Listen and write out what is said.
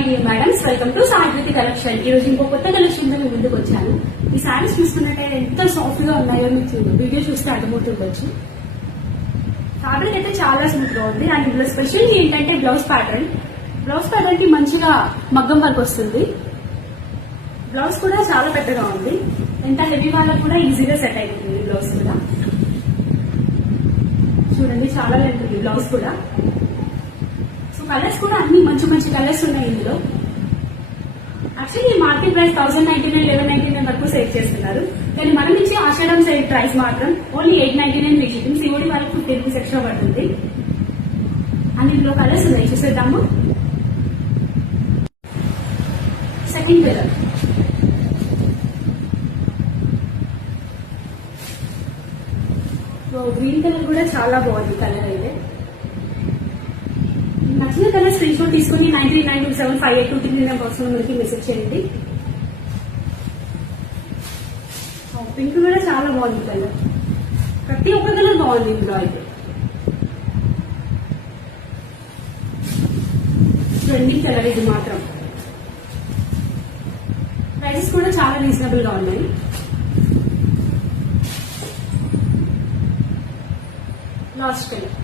My dear madams, welcome to సాహిత్య collection. ఈ రోజు ఇంకో కొత్త కలెక్షన్ తో మీ ముందుకు వచ్చాను. ఈ శారీస్ చూసుకున్నట్టే ఎంత సాఫ్ట్ గా ఉన్నాయో మీకు వీడియో చూస్తే అర్థమవుతుండొచ్చు. ఫ్యాబ్రిక్ అయితే చాలా స్మూత్ గా ఉంది. అండ్ ఇందులో స్పెషల్ ఏంటంటే బ్లౌజ్ ప్యాటర్న్ కి మంచిగా మగ్గం వర్క్ వస్తుంది. బ్లౌజ్ కూడా చాలా పెద్దగా ఉంది. ఎంత హెవీ వాళ్ళకు కూడా ఈజీగా సెట్ అయిపోతుంది. బ్లౌజ్ కూడా చూడండి, చాలా లెంత్ ఉంది బ్లౌజ్ కూడా. సో కలర్స్ కూడా అన్ని మంచి మంచి కలర్స్ ఉన్నాయి ఇందులో. యాక్చువల్లీ మార్కెట్ ప్రైస్ 1099, 1199 వరకు సేల్ చేస్తున్నారు. కానీ మనం ఇచ్చే ఆషాఢం సేల్ ప్రైస్ మాత్రం ఓన్లీ 899 విజిటింగ్. సిఓడి వాళ్ళకి 50 రూపీస్ ఎక్స్ట్రా పడుతుంది. అండ్ ఇందులో కలర్స్ ఉన్నాయి, చూసేద్దాము. సెకండ్ కలర్ గ్రీన్ కలర్ కూడా చాలా బాగుంది. కలర్ అయితే నచ్చిన కలర్ స్క్రీన్ షాట్ తీసుకుని 9392758233 బాక్స్ లో మనకి మెసేజ్ చేయండి. పింక్ కూడా చాలా బాగుంది కలర్. ప్రతి ఒక్క కలర్ బాగుంది ఇందులో అయితే. ట్రెండింగ్ కలర్ ఇది మాత్రం. ప్రైసెస్ కూడా చాలా రీజనబుల్ గా ఉన్నాయి. Last colour